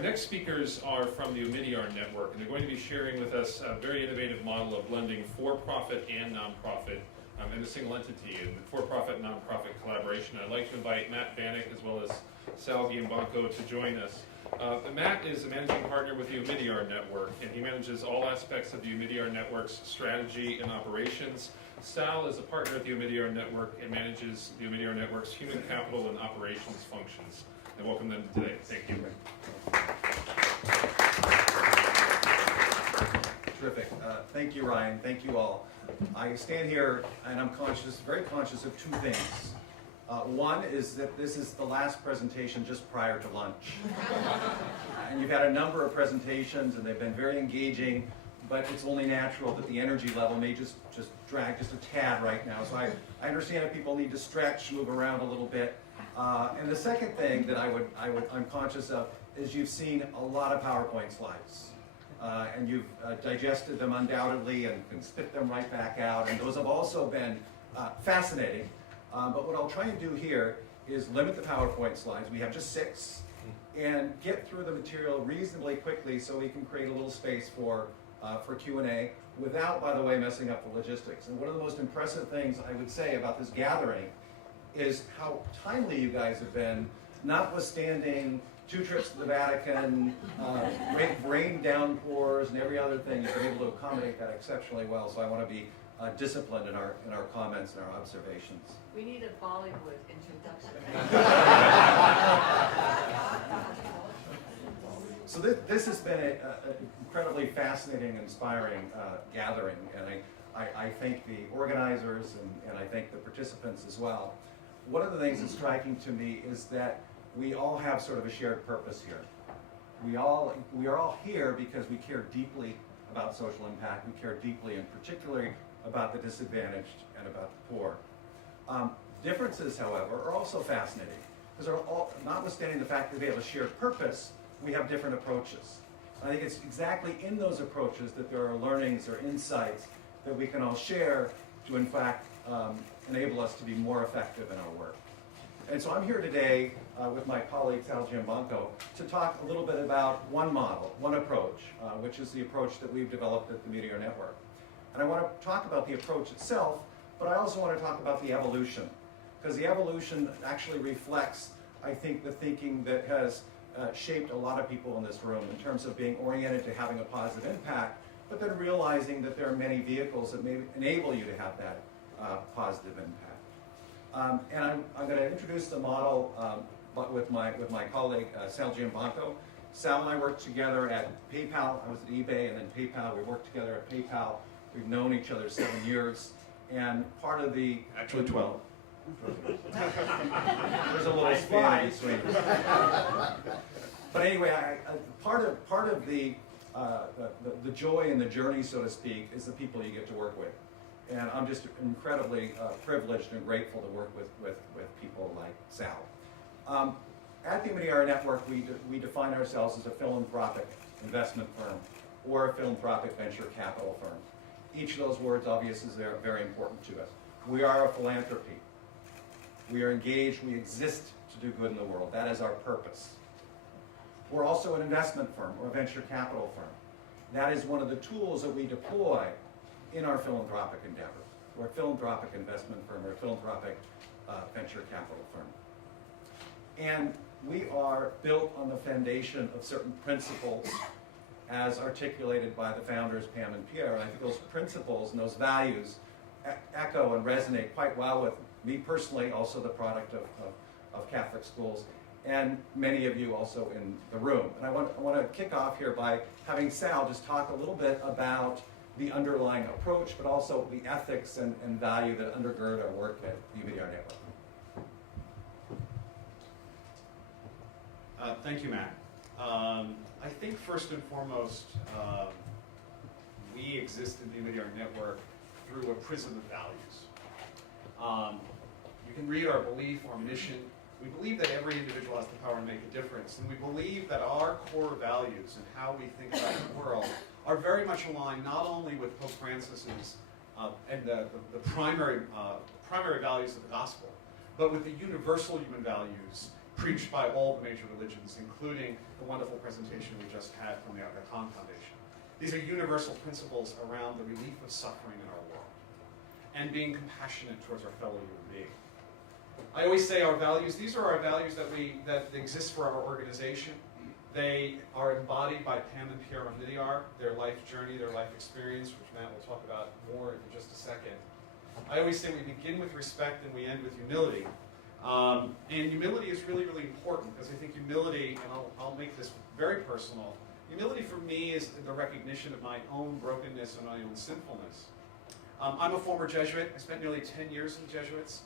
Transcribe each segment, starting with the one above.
Our next speakers are from the Omidyar network, and they're going to be sharing with us a very innovative model of blending for-profit and nonprofit in a single entity, and for-profit and nonprofit collaboration. I'd like to invite Matt Bannick as well as Sal Giambanco to join us. Matt is a managing partner with the Omidyar network, and he manages all aspects of the Omidyar network's strategy and operations. Sal is a partner at the Omidyar network and manages the Omidyar network's human capital and operations functions. And welcome them today. Thank you. Terrific. Thank you, Ryan. Thank you all. I stand here and I'm very conscious of two things. One is that this is the last presentation just prior to lunch. And you've had a number of presentations and they've been very engaging, but it's only natural that the energy level may just drag just a tad right now. So I understand that people need to stretch, move around a little bit. And the second thing that I'm conscious of is you've seen a lot of PowerPoint slides. And you've digested them undoubtedly and can spit them right back out. And those have also been fascinating. But what I'll try and do here is limit the PowerPoint slides. We have just 6. And get through the material reasonably quickly so we can create a little space for Q&A without, by the way, messing up the logistics. And one of the most impressive things I would say about this gathering is how timely you guys have been, notwithstanding 2 trips to the Vatican, rain downpours, and every other thing. You've been able to accommodate that exceptionally well. So I want to be disciplined in our comments and our observations. We need a Bollywood introduction. So this has been an incredibly fascinating, inspiring gathering, and I thank the organizers and I thank the participants as well. One of the things that's striking to me is that we all have sort of a shared purpose here. We are all here because we care deeply about social impact. We care deeply and particularly about the disadvantaged and about the poor. Differences, however, are also fascinating because notwithstanding the fact that we have a shared purpose, we have different approaches. I think it's exactly in those approaches that there are learnings or insights that we can all share to, in fact, enable us to be more effective in our work. And so I'm here today with my colleague Sal Giambanco to talk a little bit about one model, one approach, which is the approach that we've developed at the Omidyar network. And I want to talk about the approach itself, but I also want to talk about the evolution, because the evolution actually reflects, I think, the thinking that has shaped a lot of people in this room in terms of being oriented to having a positive impact, but then realizing that there are many vehicles that may enable you to have that positive impact. And I'm going to introduce the model with my colleague Sal Giambanco. Sal and I worked together at PayPal. I was at eBay and then PayPal. We worked together at PayPal. We've known each other 7 years. And part of the... Actually 12. There's a little span in between. But anyway, part of the joy and the journey, so to speak, is the people you get to work with. And I'm just incredibly privileged and grateful to work with people like Sal. At the Omidyar network, we define ourselves as a philanthropic investment firm or a philanthropic venture capital firm. Each of those words, obviously, is very important to us. We are a philanthropy. We are engaged. We exist to do good in the world. That is our purpose. We're also an investment firm or a venture capital firm. That is one of the tools that we deploy in our philanthropic endeavor. We're a philanthropic investment firm or a philanthropic venture capital firm. And we are built on the foundation of certain principles as articulated by the founders, Pam and Pierre. And I think those principles and those values echo and resonate quite well with me personally, also the product of Catholic schools, and many of you also in the room. And I want to kick off here by having Sal just talk a little bit about the underlying approach, but also the ethics and value that undergird our work at the Omidyar network. Thank you, Matt. I think first and foremost, we exist in the Omidyar network through a prism of values. You can read our belief, our mission. We believe that every individual has the power to make a difference, and we believe that our core values and how we think about the world are very much aligned not only with Pope Francis's and the primary values of the gospel, but with the universal human values preached by all the major religions, including the wonderful presentation we just had from the Aga Khan Foundation. These are universal principles around the relief of suffering in our world and being compassionate towards our fellow human being. I always say our values, these are our values that exist for our organization. They are embodied by Pam and Pierre Omidyar, their life journey, their life experience, which Matt will talk about more in just a second. I always say we begin with respect and we end with humility. And humility is really, really important because I think humility, and I'll make this very personal, humility for me is the recognition of my own brokenness and my own sinfulness. I'm a former Jesuit. I spent nearly 10 years in the Jesuits.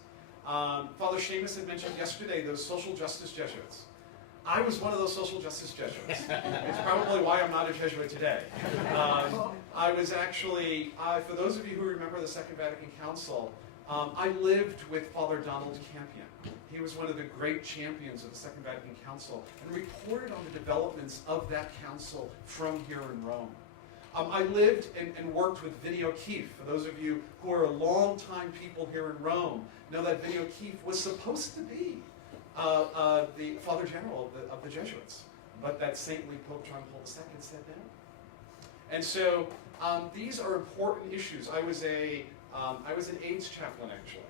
Father Seamus had mentioned yesterday those social justice Jesuits. I was one of those social justice Jesuits. It's probably why I'm not a Jesuit today. I was actually, for those of you who remember the Second Vatican Council, I lived with Father Donald Campion. He was one of the great champions of the Second Vatican Council and reported on the developments of that council from here in Rome. I lived and worked with Vinny O'Keefe. For those of you who are long-time people here in Rome, know that Vinny O'Keefe was supposed to be the Father General of the Jesuits, but that saintly Pope John Paul II stepped down. And so these are important issues. I was an AIDS chaplain, actually.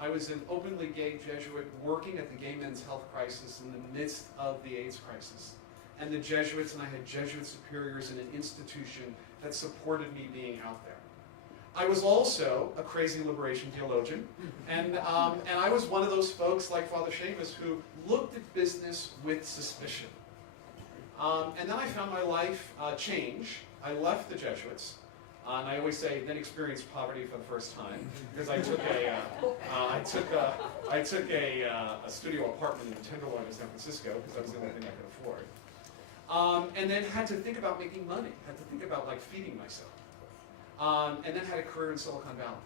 I was an openly gay Jesuit working at the gay men's health crisis in the midst of the AIDS crisis. And the Jesuits, and I had Jesuit superiors in an institution that supported me being out there. I was also a crazy liberation theologian, and I was one of those folks like Father Seamus who looked at business with suspicion. And then I found my life change. I left the Jesuits, and I always say then experienced poverty for the first time because I took a studio apartment in the Tenderloin in San Francisco because that was the only thing I could afford. And then had to think about making money, had to think about like feeding myself. And then had a career in Silicon Valley.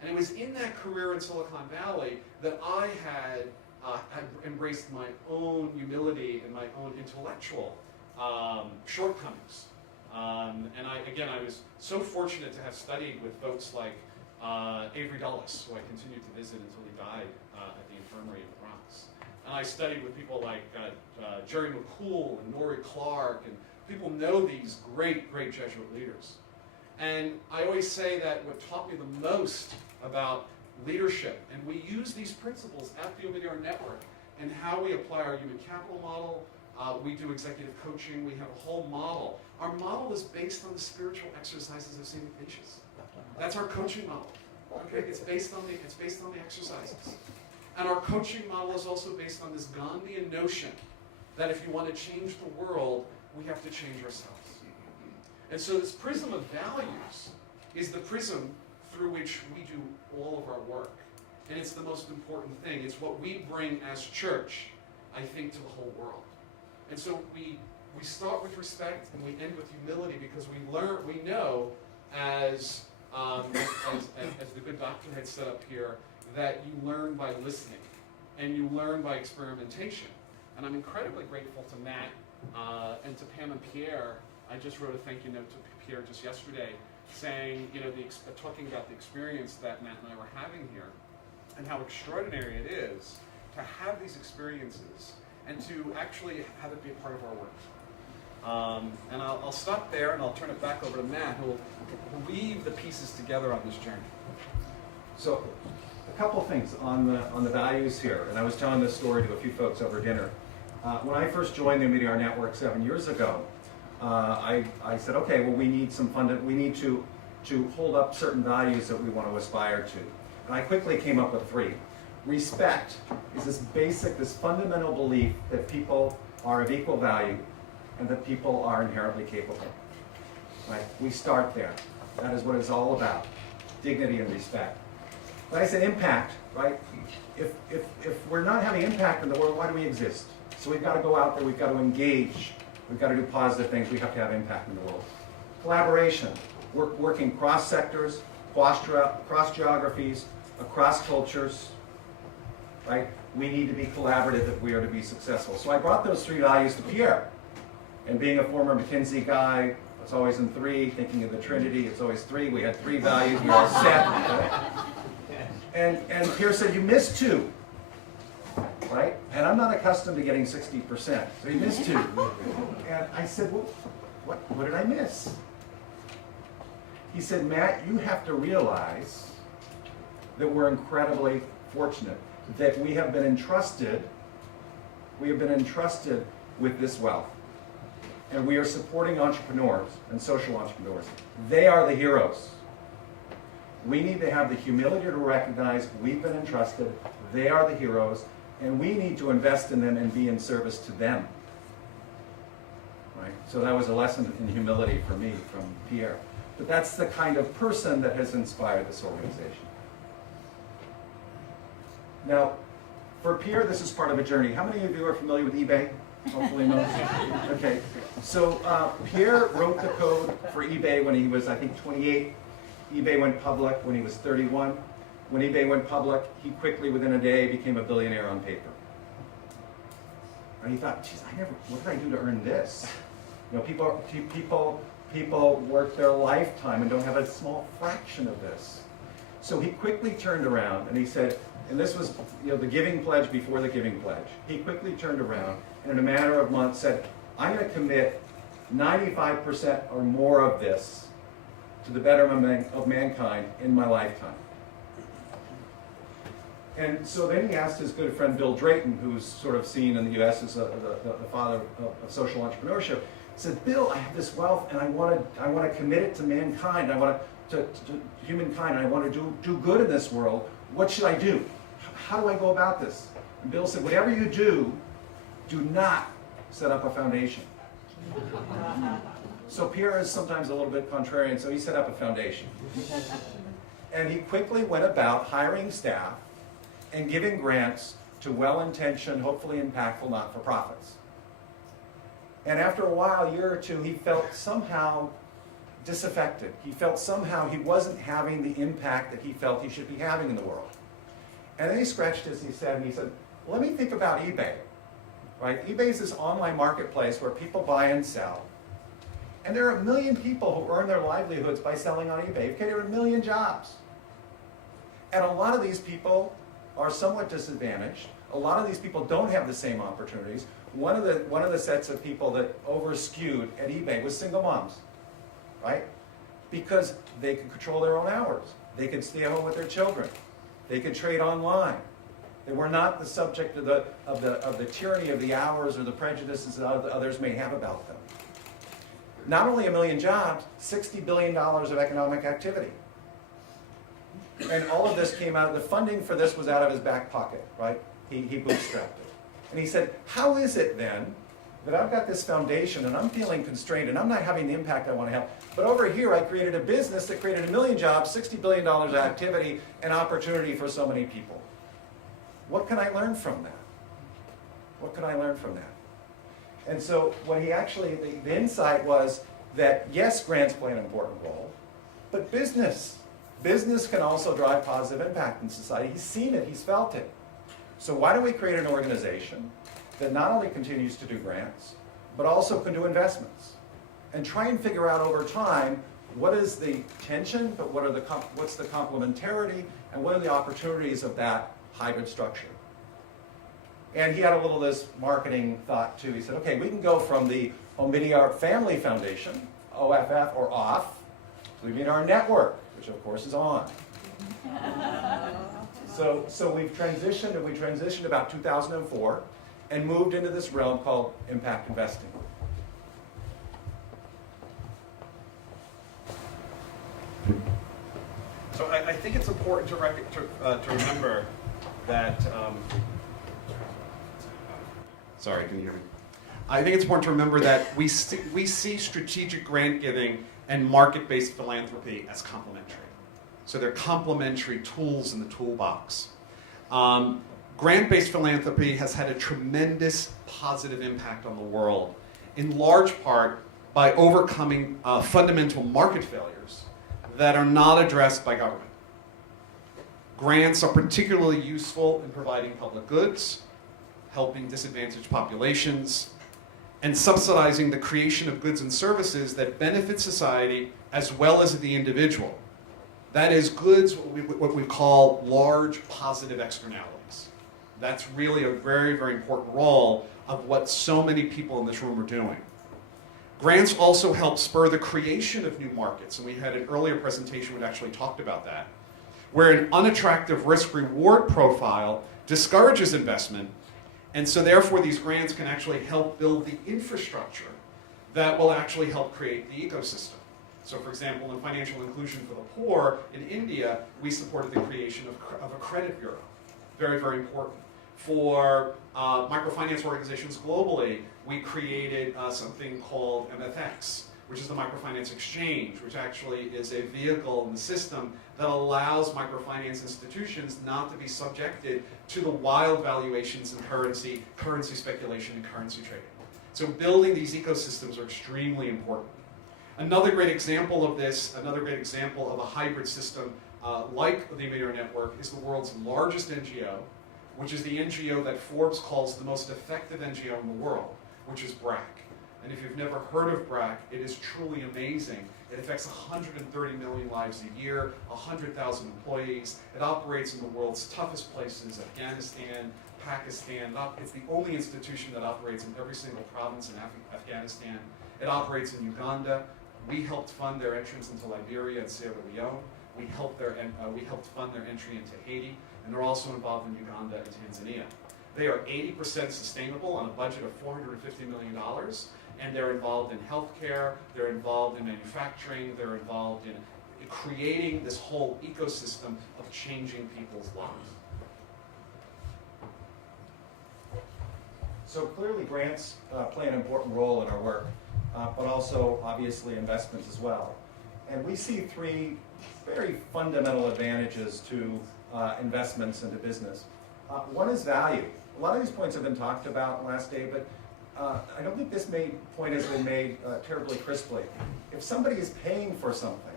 And it was in that career in Silicon Valley that I had embraced my own humility and my own intellectual shortcomings. And I was so fortunate to have studied with folks like Avery Dulles, who I continued to visit until he died at the infirmary in the Bronx. And I studied with people like Jerry McCool and Norrie Clark, and people know these great, great Jesuit leaders. And I always say that what taught me the most about leadership, and we use these principles at the Omidyar Network, and how we apply our human capital model. We do executive coaching. We have a whole model. Our model is based on the spiritual exercises of St. Ignatius. That's our coaching model. Okay, it's based on the exercises. And our coaching model is also based on this Gandhian notion that if you want to change the world, we have to change ourselves. And so this prism of values is the prism through which we do all of our work. And it's the most important thing. It's what we bring as church, I think, to the whole world. And so we start with respect and we end with humility because we know as the good doctor had set up here, that you learn by listening and you learn by experimentation. And I'm incredibly grateful to Matt and to Pam and Pierre. I just wrote a thank you note to Pierre just yesterday saying, talking about the experience that Matt and I were having here and how extraordinary it is to have these experiences and to actually have it be a part of our work. And I'll stop there and I'll turn it back over to Matt, who will weave the pieces together on this journey. So, a couple things on the values here, and I was telling this story to a few folks over dinner. When I first joined the Omidyar Network 7 years ago, I said, okay, well, we need to hold up certain values that we want to aspire to. And I quickly came up with 3. Respect is this fundamental belief that people are of equal value and that people are inherently capable. Right? We start there. That is what it's all about, dignity and respect. But I said impact, right? If we're not having impact in the world, why do we exist? So we've got to go out there, we've got to engage, we've got to do positive things, we have to have impact in the world. Collaboration, working cross sectors, cross geographies, across cultures, right? We need to be collaborative if we are to be successful. So I brought those 3 values to Pierre. And being a former McKinsey guy, it's always in 3, thinking of the Trinity, it's always 3. We had 3 values, we were all set. And Pierre said, you missed 2. right? And I'm not accustomed to getting 60%, so he missed 2. And I said, well, what did I miss? He said, Matt, you have to realize that we're incredibly fortunate, that we have been entrusted with this wealth. And we are supporting entrepreneurs and social entrepreneurs. They are the heroes. We need to have the humility to recognize we've been entrusted, they are the heroes, and we need to invest in them and be in service to them. Right? So that was a lesson in humility for me from Pierre. But that's the kind of person that has inspired this organization. Now, for Pierre, this is part of a journey. How many of you are familiar with eBay? Hopefully most. Okay. So Pierre wrote the code for eBay when he was, I think, 28. eBay went public when he was 31. When eBay went public, he quickly, within a day, became a billionaire on paper. And he thought, geez, what did I do to earn this? You know, people work their lifetime and don't have a small fraction of this. So he quickly turned around and he said, and this was, you know, the giving pledge before the giving pledge. He quickly turned around and in a matter of months said, I'm going to commit 95% or more of this to the betterment of mankind in my lifetime. And so then he asked his good friend Bill Drayton, who's sort of seen in the U.S. as the father of social entrepreneurship, said, Bill, I have this wealth and I want to commit it to mankind. I want to humankind. And I want to do good in this world. What should I do? How do I go about this? And Bill said, whatever you do not set up a foundation. So Pierre is sometimes a little bit contrarian, so he set up a foundation. And he quickly went about hiring staff and giving grants to well-intentioned, hopefully impactful not-for-profits. And after a while, a year or two, he felt somehow disaffected. He felt somehow he wasn't having the impact that he felt he should be having in the world. And then he scratched his head and he said, let me think about eBay. Right? eBay is this online marketplace where people buy and sell. And there are 1 million people who earn their livelihoods by selling on eBay. Okay, there are 1 million jobs. And a lot of these people are somewhat disadvantaged. A lot of these people don't have the same opportunities. One of the sets of people that over-skewed at eBay was single moms, right? Because they could control their own hours. They could stay home with their children. They could trade online. They were not the subject of the tyranny of the hours or the prejudices that others may have about them. Not only 1 million jobs, $60 billion of economic activity. And all of this came out, the funding for this was out of his back pocket, right? He bootstrapped it. And he said, how is it then that I've got this foundation and I'm feeling constrained and I'm not having the impact I want to have, but over here I created a business that created 1 million jobs, $60 billion of activity and opportunity for so many people. What can I learn from that? What can I learn from that? And so when he actually, the insight was that yes, grants play an important role, but business can also drive positive impact in society. He's seen it, he's felt it. So why don't we create an organization that not only continues to do grants, but also can do investments? And try and figure out over time, what is the tension, but what's the complementarity, and what are the opportunities of that hybrid structure? And he had a little this marketing thought too. He said, okay, we can go from the Omidyar Family Foundation, OFF or off, to the Omidyar Network, which of course is on. So we've transitioned, and we transitioned about 2004 and moved into this realm called impact investing. So I think it's important to remember that, sorry, can you hear me? I think it's important to remember that we see strategic grant giving and market-based philanthropy as complementary. So they're complementary tools in the toolbox. Grant-based philanthropy has had a tremendous positive impact on the world, in large part by overcoming fundamental market failures that are not addressed by government. Grants are particularly useful in providing public goods, helping disadvantaged populations, and subsidizing the creation of goods and services that benefit society as well as the individual. That is, goods, what we call large positive externalities. That's really a very, very important role of what so many people in this room are doing. Grants also help spur the creation of new markets, and we had an earlier presentation which actually talked about that, where an unattractive risk-reward profile discourages investment, and so therefore these grants can actually help build the infrastructure that will actually help create the ecosystem. So for example, in financial inclusion for the poor, in India, we supported the creation of a credit bureau. Very, very important. For microfinance organizations globally, we created something called MFX, which is the Microfinance Exchange, which actually is a vehicle in the system that allows microfinance institutions not to be subjected to the wild valuations in currency speculation, and currency trading. So building these ecosystems are extremely important. Another great example of this, another great example of a hybrid system like the Omidyar Network is the world's largest NGO, which is the NGO that Forbes calls the most effective NGO in the world, which is BRAC. And if you've never heard of BRAC, it is truly amazing. It affects 130 million lives a year, 100,000 employees. It operates in the world's toughest places, Afghanistan, Pakistan. It's the only institution that operates in every single province in Afghanistan. It operates in Uganda. We helped fund their entrance into Liberia and Sierra Leone. We helped fund their entry into Haiti, and they're also involved in Uganda and Tanzania. They are 80% sustainable on a budget of $450 million, and they're involved in healthcare, they're involved in manufacturing, they're involved in creating this whole ecosystem of changing people's lives. So clearly grants play an important role in our work, but also obviously investments as well. And we see three very fundamental advantages to investments into business. One is value. A lot of these points have been talked about last day, but I don't think this point has been made terribly crisply. If somebody is paying for something,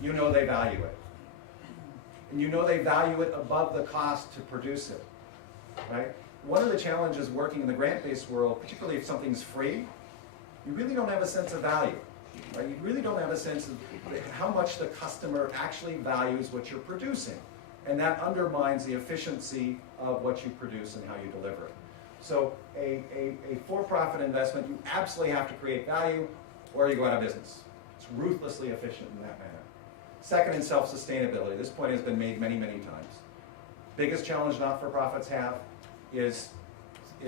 you know they value it. And you know they value it above the cost to produce it, right? One of the challenges working in the grant-based world, particularly if something's free, you really don't have a sense of value. Right? You really don't have a sense of how much the customer actually values what you're producing. And that undermines the efficiency of what you produce and how you deliver it. So a for-profit investment, you absolutely have to create value or you go out of business. It's ruthlessly efficient in that manner. Second, in self-sustainability. This point has been made many, many times. Biggest challenge not-for-profits have is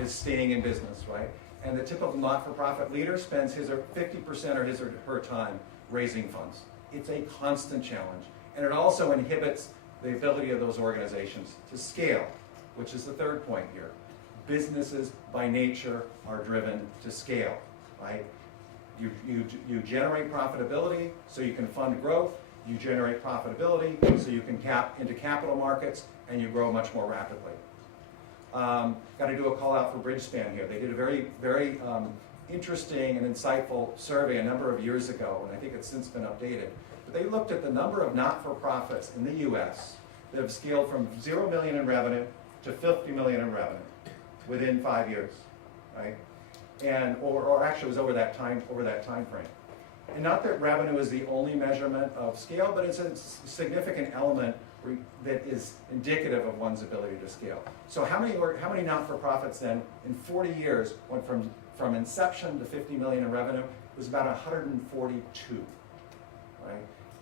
staying in business, right? And the typical not-for-profit leader spends 50% of his or her time raising funds. It's a constant challenge. And it also inhibits the ability of those organizations to scale, which is the third point here. Businesses, by nature, are driven to scale, right? You generate profitability so you can fund growth. You generate profitability so you can tap into capital markets, and you grow much more rapidly. Got to do a call out for Bridgespan here. They did a very, very interesting and insightful survey a number of years ago, and I think it's since been updated. But they looked at the number of not-for-profits in the U.S. that have scaled from 0 million in revenue to 50 million in revenue within 5 years, right? And or actually it was over that time frame. And not that revenue is the only measurement of scale, but it's a significant element that is indicative of one's ability to scale. So how many not-for-profits then in 40 years went from inception to 50 million in revenue? It was about 142, right?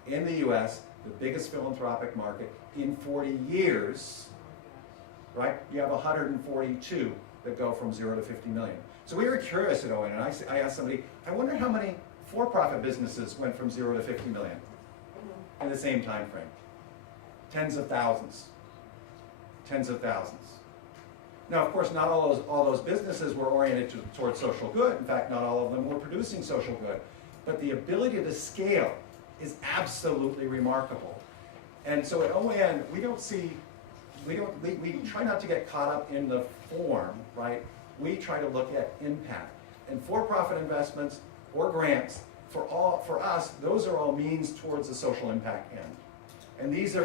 In the US, the biggest philanthropic market, in 40 years, right? You have 142 that go from 0 to 50 million. So we were curious at Owen, and I asked somebody, I wonder how many for-profit businesses went from 0 to 50 million in the same time frame. Tens of thousands. Tens of thousands. Now, of course, not all those businesses were oriented towards social good. In fact, not all of them were producing social good. But the ability to scale is absolutely remarkable. And so at OAN, we try not to get caught up in the form, right? We try to look at impact. And for-profit investments or grants, for us, those are all means towards the social impact end. And these are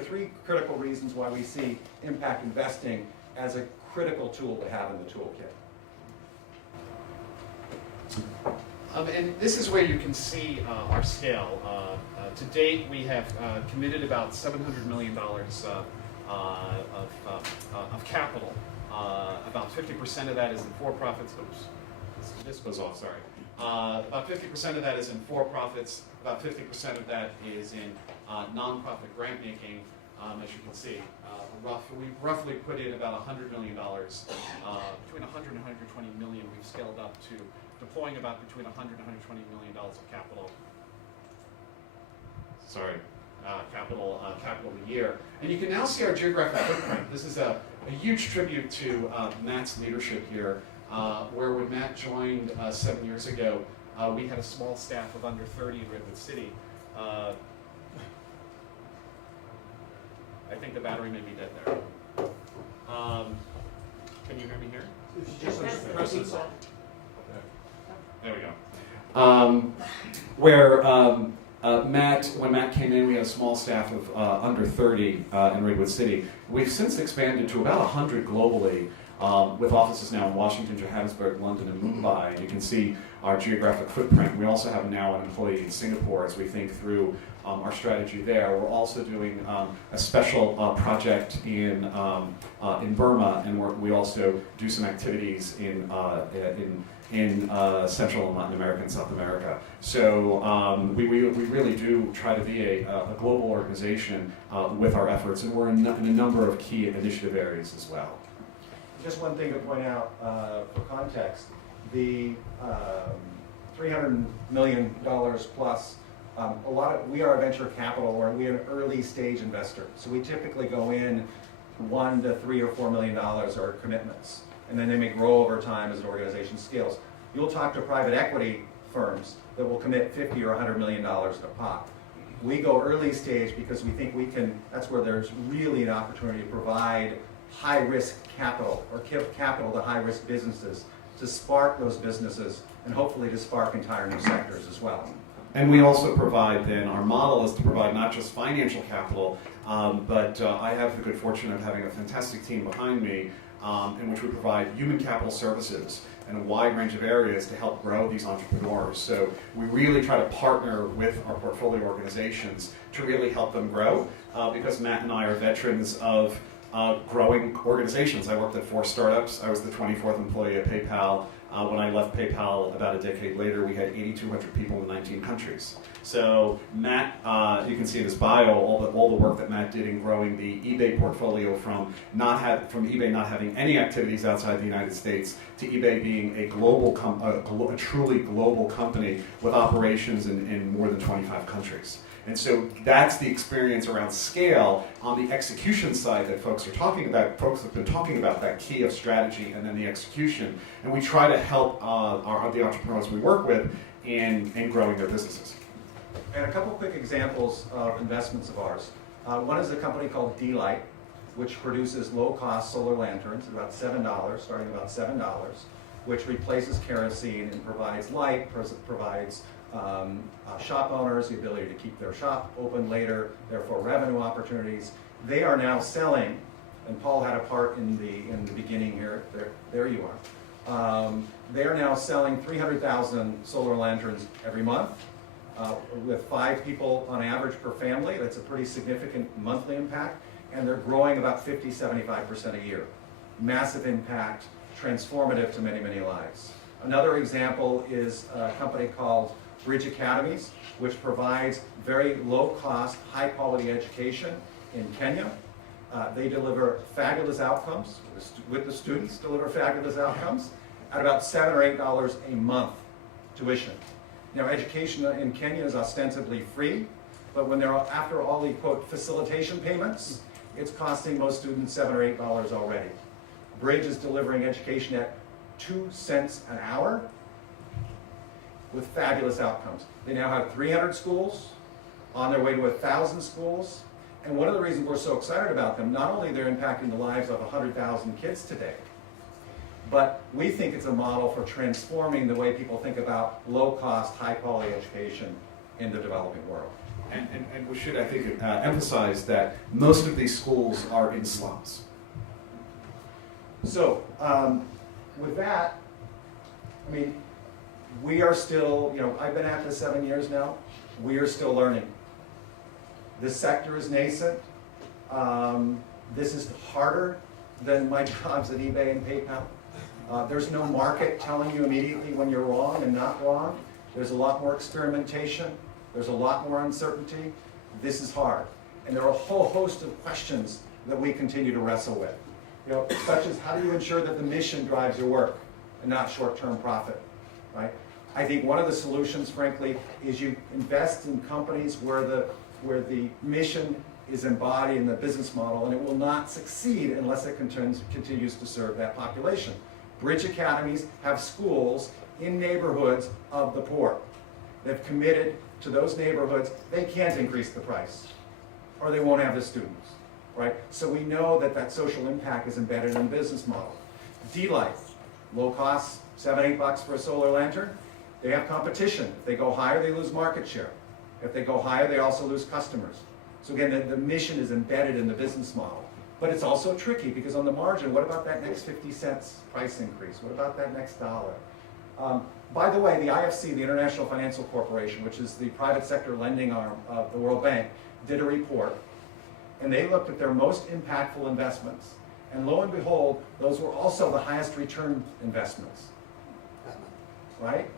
three critical reasons why we see impact investing as a critical tool to have in the toolkit. And this is where you can see our scale. To date, we have committed about $700 million of capital. About 50% of that is in for-profits. Oops, this goes off, sorry. About 50% of that is in for-profits. About 50% of that is in nonprofit grant making. As you can see, we roughly put in about $100 million, between 100 and 120 million. We've scaled up to deploying about between 100 and 120 million dollars of capital. Sorry, capital a year. And you can now see our geographic footprint. This is a huge tribute to Matt's leadership here, where when Matt joined 7 years ago, we had a small staff of under 30 in Redwood City. I think the battery may be dead there. Can you hear me here? Press it. There we go. When Matt came in, we had a small staff of under 30 in Redwood City. We've since expanded to about 100 globally, with offices now in Washington, Johannesburg, London, and Mumbai. You can see our geographic footprint. We also have now an employee in Singapore as we think through our strategy there. We're also doing a special project in Burma, and we also do some activities in Central and Latin America and South America. So we really do try to be a global organization with our efforts, and we're in a number of key initiative areas as well. Just one thing to point out for context, the $300 million plus, we are a venture capital, or we're an early stage investor. So we typically go in $1 to $3 or $4 million are commitments, and then they may grow over time as an organization scales. You'll talk to private equity firms that will commit $50 or $100 million in a pot. We go early stage because we think that's where there's really an opportunity to provide high-risk capital, or give capital to high-risk businesses to spark those businesses, and hopefully to spark entire new sectors as well. And we also provide then, our model is to provide not just financial capital, but I have the good fortune of having a fantastic team behind me in which we provide human capital services in a wide range of areas to help grow these entrepreneurs. So we really try to partner with our portfolio organizations to really help them grow, because Matt and I are veterans of growing organizations. I worked at 4 startups. I was the 24th employee at PayPal. When I left PayPal about a decade later, we had 8,200 people in 19 countries. So Matt, you can see in his bio all the work that Matt did in growing the eBay portfolio from eBay not having any activities outside the United States to eBay being a truly global company with operations in more than 25 countries. And so that's the experience around scale. On the execution side that folks are talking about, folks have been talking about that key of strategy and then the execution. And we try to help the entrepreneurs we work with in growing their businesses. And a couple quick examples of investments of ours. One is a company called D-Light, which produces low-cost solar lanterns at about $7, starting about $7, which replaces kerosene and provides light, provides shop owners the ability to keep their shop open later, therefore revenue opportunities. They are now selling, and Paul had a part in the beginning here. There you are. They are now selling 300,000 solar lanterns every month, with 5 people on average per family. That's a pretty significant monthly impact, and they're growing about 50-75% a year. Massive impact, transformative to many, many lives. Another example is a company called Bridge Academies, which provides very low-cost, high-quality education in Kenya. They deliver fabulous outcomes, with the students deliver fabulous outcomes, at about $7 or $8 a month tuition. Now, education in Kenya is ostensibly free, but when they're after all the, quote, facilitation payments, it's costing most students $7 or $8 already. Bridge is delivering education at 2 cents an hour, with fabulous outcomes. They now have 300 schools, on their way to 1,000 schools, and one of the reasons we're so excited about them, not only they're impacting the lives of 100,000 kids today, but we think it's a model for transforming the way people think about low-cost, high-quality education in the developing world. And we should, I think, emphasize that most of these schools are in slums. So, with that, I mean, we are still, I've been at this 7 years now. We are still learning. This sector is nascent. This is harder than my jobs at eBay and PayPal. There's no market telling you immediately when you're wrong and not wrong. There's a lot more experimentation. There's a lot more uncertainty. This is hard. And there are a whole host of questions that we continue to wrestle with. You know, such as how do you ensure that the mission drives your work and not short-term profit, right? I think one of the solutions, frankly, is you invest in companies where the mission is embodied in the business model, and it will not succeed unless it continues to serve that population. Bridge academies have schools in neighborhoods of the poor. They've committed to those neighborhoods. They can't increase the price, or they won't have the students, right? So we know that that social impact is embedded in the business model. D-Light, low cost, $7, $8 for a solar lantern. They have competition. If they go higher, they lose market share. If they go higher, they also lose customers. So again, the mission is embedded in the business model. But it's also tricky because on the margin, what about that next 50 cents price increase? What about that next dollar? By the way, the IFC, the International Financial Corporation, which is the private sector lending arm of the World Bank, did a report, and they looked at their most impactful investments. And lo and behold, those were also the highest return investments, right?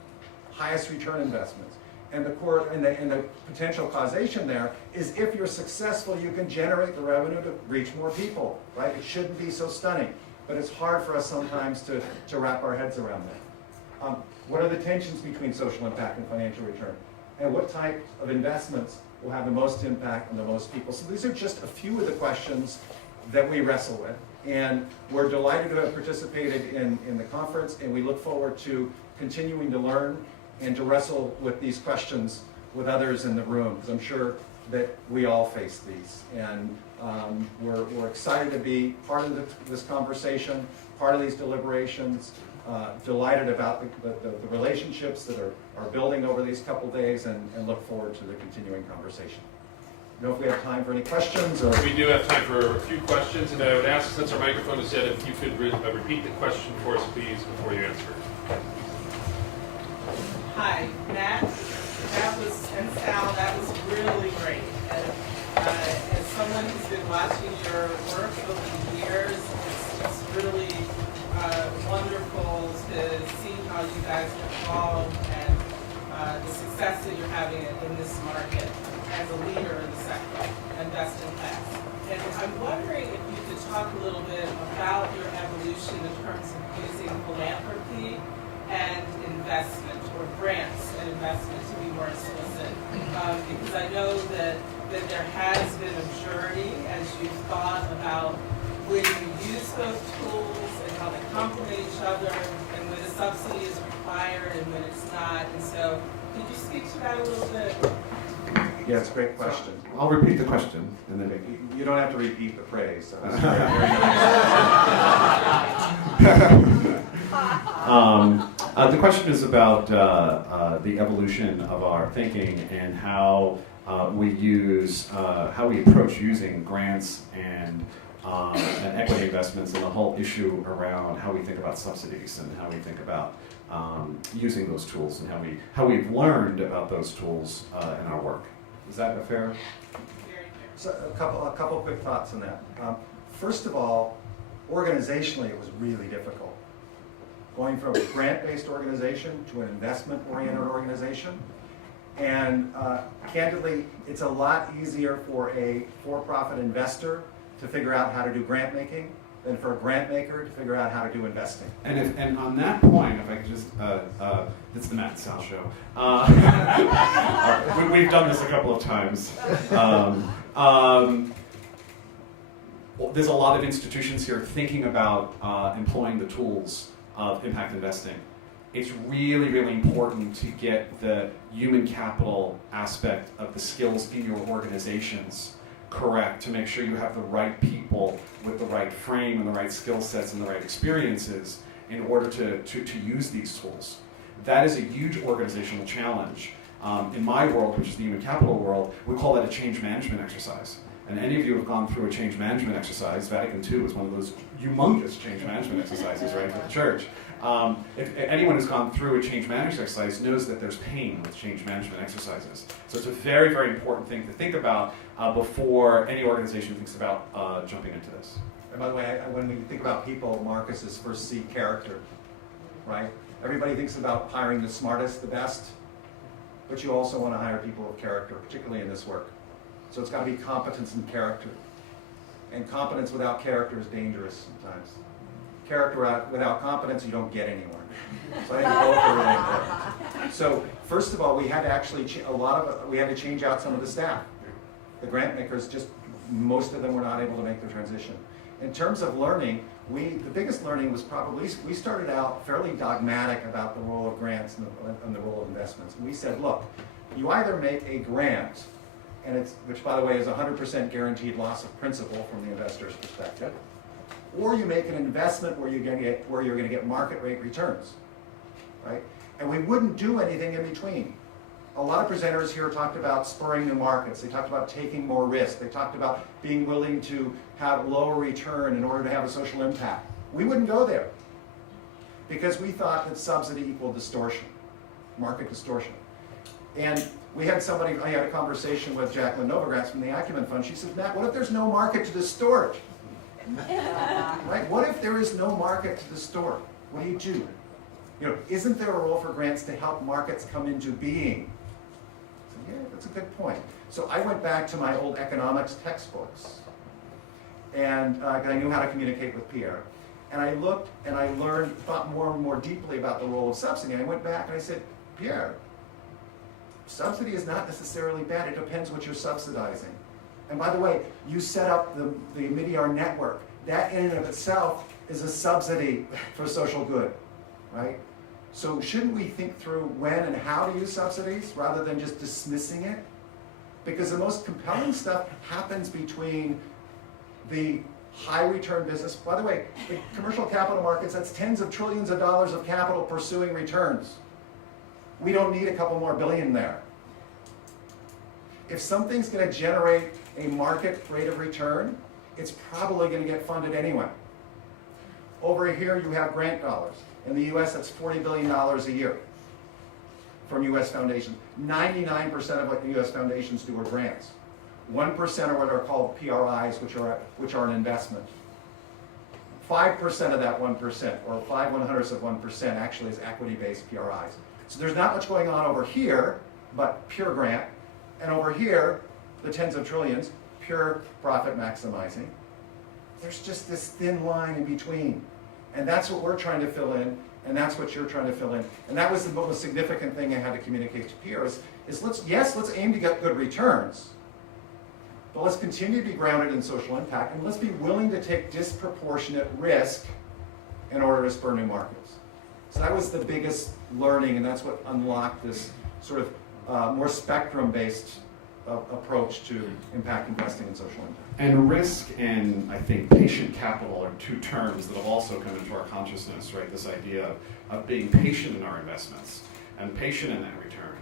Highest return investments. And the potential causation there is if you're successful, you can generate the revenue to reach more people, right? It shouldn't be so stunning, but it's hard for us sometimes to wrap our heads around that. What are the tensions between social impact and financial return? And what type of investments will have the most impact on the most people? So these are just a few of the questions that we wrestle with. And we're delighted to have participated in the conference, and we look forward to continuing to learn and to wrestle with these questions with others in the room, because I'm sure that we all face these. And we're excited to be part of this conversation, part of these deliberations, delighted about the relationships that are building over these couple days, and look forward to the continuing conversation. I don't know if we have time for any questions, or We do have time for a few questions, and I would ask, since our microphone is set, if you could repeat the question for us, please, before you answer. Hi, Matt. And Sal, that was really great. And, as someone who's been watching your work over the years, it's really wonderful to see how you guys have evolved and the success that you're having in this market as a leader in the sector and best in class. And I'm wondering if you could talk a little bit about your evolution in terms of using philanthropy and investment, or grants and investment to be more explicit. Because I know that there has been a journey as you've thought about when you use those tools and how they complement each other, and when a subsidy is required and when it's not. And so, could you speak to that a little bit? yeah, it's a great question. I'll repeat the question, and then You don't have to repeat the praise. So it's the question is about the evolution of our thinking and how we approach using grants and equity investments, and the whole issue around how we think about subsidies and how we think about using those tools, and how we've learned about those tools in our work. Is that a fair? So a couple quick thoughts on that. First of all, organizationally, it was really difficult. Going from a grant-based organization to an investment-oriented organization. And candidly, it's a lot easier for a for-profit investor to figure out how to do grant making than for a grant maker to figure out how to do investing. And on that point, if I could just, it's the Matt and Sal show. We've done this a couple of times. There's a lot of institutions here thinking about employing the tools of impact investing. It's really, really important to get the human capital aspect of the skills in your organizations correct, to make sure you have the right people with the right frame and the right skill sets and the right experiences in order to use these tools. That is a huge organizational challenge. In my world, which is the human capital world, we call that a change management exercise. And any of you have gone through a change management exercise. Vatican II was one of those humongous change management exercises, right, for the church. If anyone who's gone through a change management exercise knows that there's pain with change management exercises. So it's a very, very important thing to think about before any organization thinks about jumping into this. And by the way, when we think about people, Marcus is first C, character, right? Everybody thinks about hiring the smartest, the best, but you also want to hire people of character, particularly in this work. So it's got to be competence and character. And competence without character is dangerous sometimes. Character without competence, you don't get anywhere. So I think both are really important. So first of all, we had to actually we had to change out some of the staff. The grant makers, just most of them were not able to make the transition. In terms of learning, the biggest learning was probably, we started out fairly dogmatic about the role of grants and the role of investments. And we said, look, you either make a grant, which by the way is 100% guaranteed loss of principal from the investor's perspective, or you make an investment where you're going to get market rate returns, right? And we wouldn't do anything in between. A lot of presenters here talked about spurring new markets. They talked about taking more risk. They talked about being willing to have lower return in order to have a social impact. We wouldn't go there because we thought that subsidy equaled distortion, market distortion. And I had a conversation with Jacqueline Novogratz from the Acumen Fund. She said, Matt, what if there's no market to distort? Right? What if there is no market to distort? What do you do? Isn't there a role for grants to help markets come into being? So, yeah, that's a good point. So I went back to my old economics textbooks, and I knew how to communicate with Pierre. And I looked and I thought more and more deeply about the role of subsidy. I went back and I said, Pierre, subsidy is not necessarily bad. It depends what you're subsidizing. And by the way, you set up the Omidyar network. That in and of itself is a subsidy for social good, right? So shouldn't we think through when and how to use subsidies rather than just dismissing it? Because the most compelling stuff happens between the high return business. By the way, the commercial capital markets, that's tens of trillions of dollars of capital pursuing returns. We don't need a couple more billion there. If something's going to generate a market rate of return, it's probably going to get funded anyway. Over here you have grant dollars. In the US, that's $40 billion a year from US foundations. 99% of what the US foundations do are grants. 1% are what are called PRIs, which are an investment. 5% of that 1%, or 5/100ths of 1%, actually is equity-based PRIs. So there's not much going on over here, but pure grant. And over here, the tens of trillions, pure profit maximizing. There's just this thin line in between. And that's what we're trying to fill in, and that's what you're trying to fill in. And that was the most significant thing I had to communicate to Pierre is let's aim to get good returns, but let's continue to be grounded in social impact, and let's be willing to take disproportionate risk in order to spur new markets. So that was the biggest learning, and that's what unlocked this sort of more spectrum-based approach to impact investing and social impact. And risk and, I think, patient capital are two terms that have also come into our consciousness, right? This idea of being patient in our investments and patient in that return.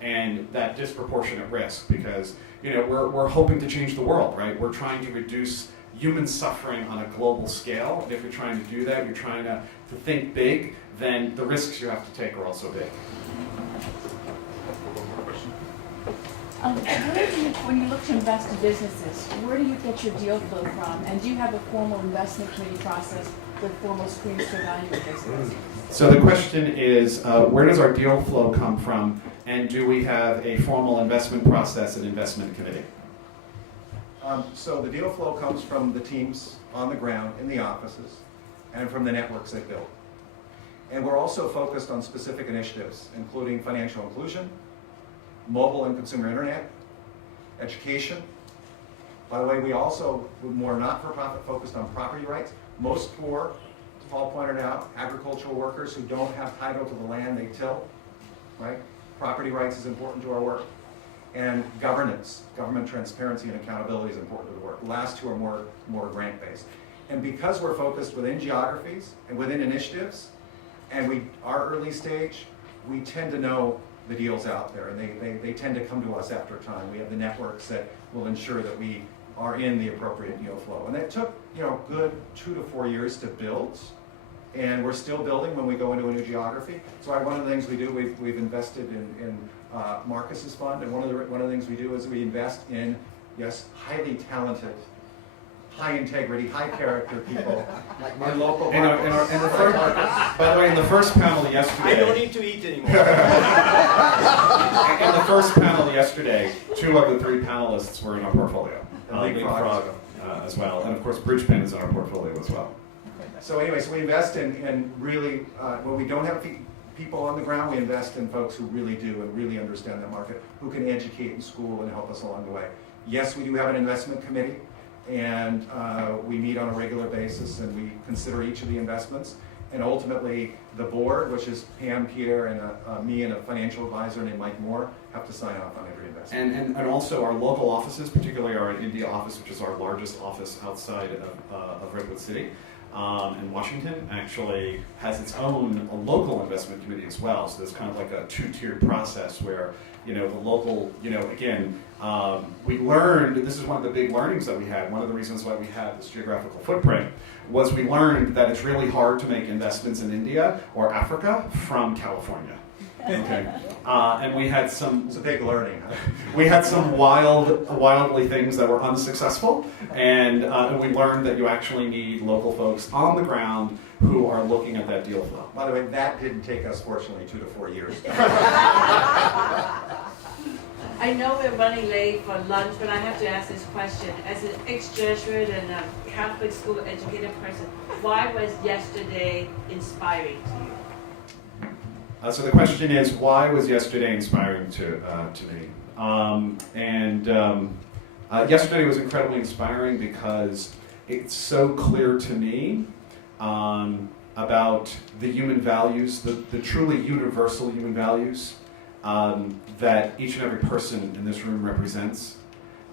And that disproportionate risk, because we're hoping to change the world, right? We're trying to reduce human suffering on a global scale. And if you're trying to do that, you're trying to think big, then the risks you have to take are also big. When you look to invest in businesses, where do you get your deal flow from? And do you have a formal investment committee process with formal screens to evaluate those risks? So the question is, where does our deal flow come from? And do we have a formal investment process and investment committee? So the deal flow comes from the teams on the ground in the offices and from the networks they build. And we're also focused on specific initiatives, including financial inclusion, mobile and consumer internet, education. By the way, we also, more not-for-profit focused on property rights. Most poor, as Paul pointed out, agricultural workers who don't have title to the land they till, right? Property rights is important to our work. And governance, government transparency and accountability is important to the work. The last two are more grant-based. And because we're focused within geographies and within initiatives, and our early stage, we tend to know the deals out there, and they tend to come to us after time. We have the networks that will ensure that we are in the appropriate deal flow. And it took good 2 to 4 years to build, and we're still building when we go into a new geography. So one of the things we do, we've invested in Marcus's fund, and one of the things we do is we invest in, yes, highly talented, high integrity, high character people in local markets. By the way, in the first panel yesterday, I don't need to eat anymore. in the first panel yesterday, 2 of the 3 panelists were in our portfolio. Leapfrog as well, and of course, Bridgepen is in our portfolio as well. So anyway, so we invest in really, when we don't have people on the ground, we invest in folks who really do and really understand the market, who can educate in school and help us along the way. Yes, we do have an investment committee, and we meet on a regular basis, and we consider each of the investments. And ultimately, the board, which is Pam, Pierre, and me, and a financial advisor named Mike Moore, have to sign off on every investment. And also our local offices, particularly our India office, which is our largest office outside of Redwood City, in Washington, actually has its own local investment committee as well. So there's kind of like a 2-tiered process where, the local, again, we learned, this is one of the big learnings that we had. One of the reasons why we have this geographical footprint was we learned that it's really hard to make investments in India or Africa from California. Okay, and we had some. It's a big learning. Huh? We had some wildly things that were unsuccessful, and we learned that you actually need local folks on the ground who are looking at that deal flow. By the way, that didn't take us, fortunately, 2 to 4 years. I know we're running late for lunch, but I have to ask this question. As an ex-Jesuit and a Catholic school educated person, why was yesterday inspiring to you? So the question is, why was yesterday inspiring to me? Yesterday was incredibly inspiring because it's so clear to me about the human values, the truly universal human values that each and every person in this room represents,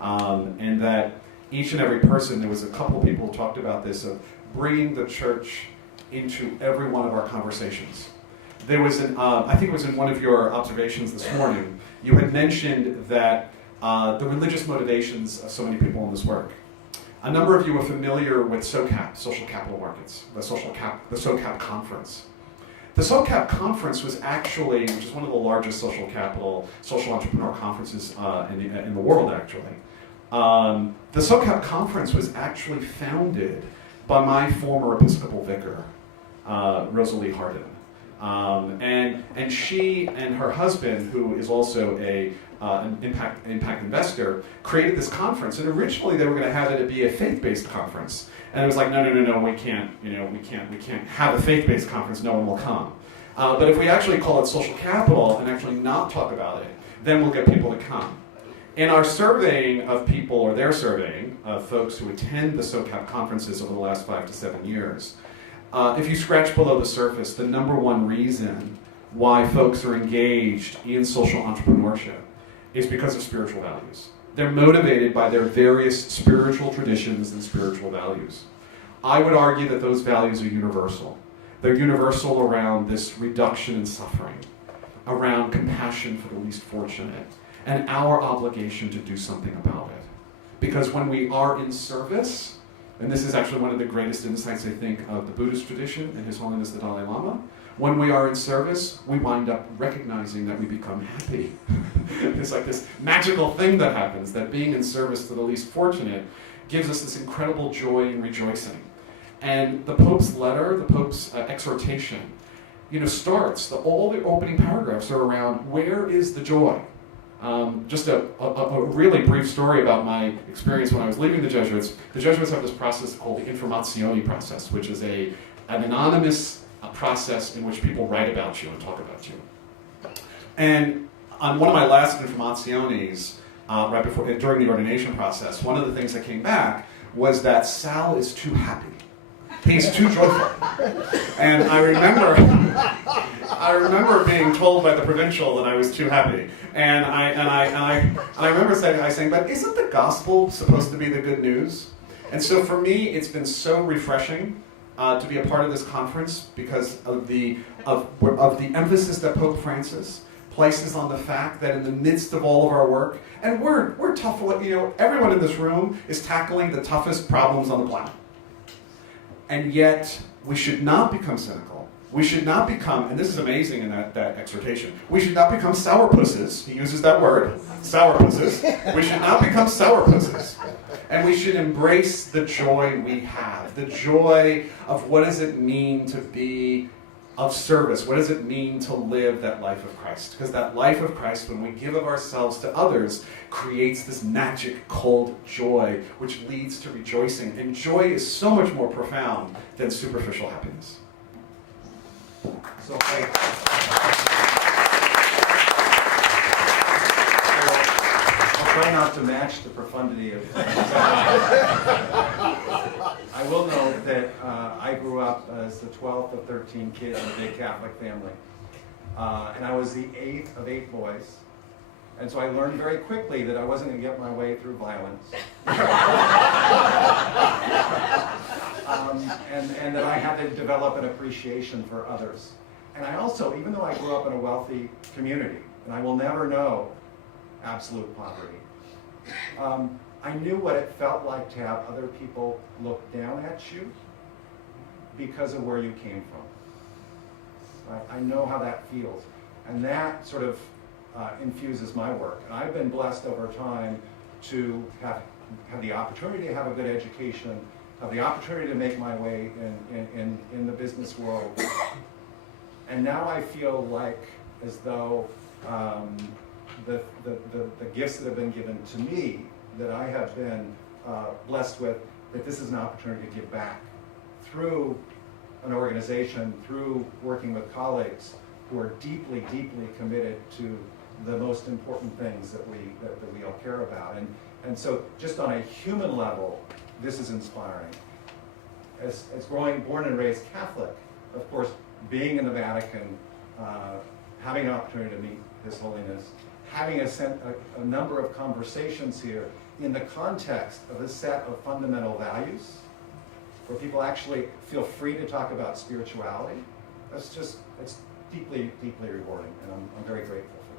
and that each and every person, there was a couple of people who talked about this, of bringing the church into every one of our conversations. There was I think it was in one of your observations this morning, you had mentioned that the religious motivations of so many people in this work. A number of you are familiar with SOCAP, Social Capital Markets, the SOCAP conference. The SOCAP conference was actually, which is one of the largest social entrepreneur conferences in the world, actually. The SOCAP conference was actually founded by my former Episcopal vicar, Rosalie Hardin. And she and her husband, who is also an impact investor, created this conference. And originally they were going to have it be a faith-based conference. And it was like, no, we can't have a faith-based conference. No one will come. But if we actually call it social capital and actually not talk about it, then we'll get people to come. In our surveying of people, or their surveying of folks who attend the SOCAP conferences over the last 5 to 7 years, if you scratch below the surface, the number one reason why folks are engaged in social entrepreneurship is because of spiritual values. They're motivated by their various spiritual traditions and spiritual values. I would argue that those values are universal. They're universal around this reduction in suffering, around compassion for the least fortunate, and our obligation to do something about it. Because when we are in service, and this is actually one of the greatest insights, I think, of the Buddhist tradition and His Holiness the Dalai Lama, when we are in service, we wind up recognizing that we become happy. It's like this magical thing that happens, that being in service to the least fortunate gives us this incredible joy and rejoicing. And the Pope's letter, the Pope's exhortation, starts, all the opening paragraphs are around, where is the joy? Just a really brief story about my experience when I was leaving the Jesuits. The Jesuits have this process called the Informazioni process, which is an anonymous process in which people write about you and talk about you. And on one of my last Informazionis, during the ordination process, one of the things that came back was that Sal is too happy. He's too joyful. And I remember being told by the provincial that I was too happy. And I remember saying, but isn't the gospel supposed to be the good news? And so for me, it's been so refreshing to be a part of this conference because of the emphasis that Pope Francis places on the fact that in the midst of all of our work, and we're tough, everyone in this room is tackling the toughest problems on the planet. And yet, we should not become cynical. We should not become, and this is amazing in that exhortation, we should not become sourpusses. He uses that word, sourpusses. We should not become sourpusses. And we should embrace the joy we have, the joy of what does it mean to be of service? What does it mean to live that life of Christ? Because that life of Christ, when we give of ourselves to others, creates this magic, cold joy, which leads to rejoicing. And joy is so much more profound than superficial happiness. So I'll try not to match the profundity of I will note that I grew up as the 12th of 13 kids in a big Catholic family. And I was the 8th of 8 boys. And so I learned very quickly that I wasn't going to get my way through violence. And that I had to develop an appreciation for others. And I also, even though I grew up in a wealthy community, and I will never know absolute poverty, I knew what it felt like to have other people look down at you because of where you came from. Right? I know how that feels. And that sort of infuses my work. And I've been blessed over time to have the opportunity to have a good education, have the opportunity to make my way in the business world. And now I feel like as though the gifts that have been given to me, that I have been blessed with, that this is an opportunity to give back through an organization, through working with colleagues who are deeply, deeply committed to the most important things that we all care about. And so just on a human level, this is inspiring. As born and raised Catholic, of course, being in the Vatican, having an opportunity to meet His Holiness, having a number of conversations here in the context of a set of fundamental values, where people actually feel free to talk about spirituality, it's deeply, deeply rewarding, and I'm very grateful for that.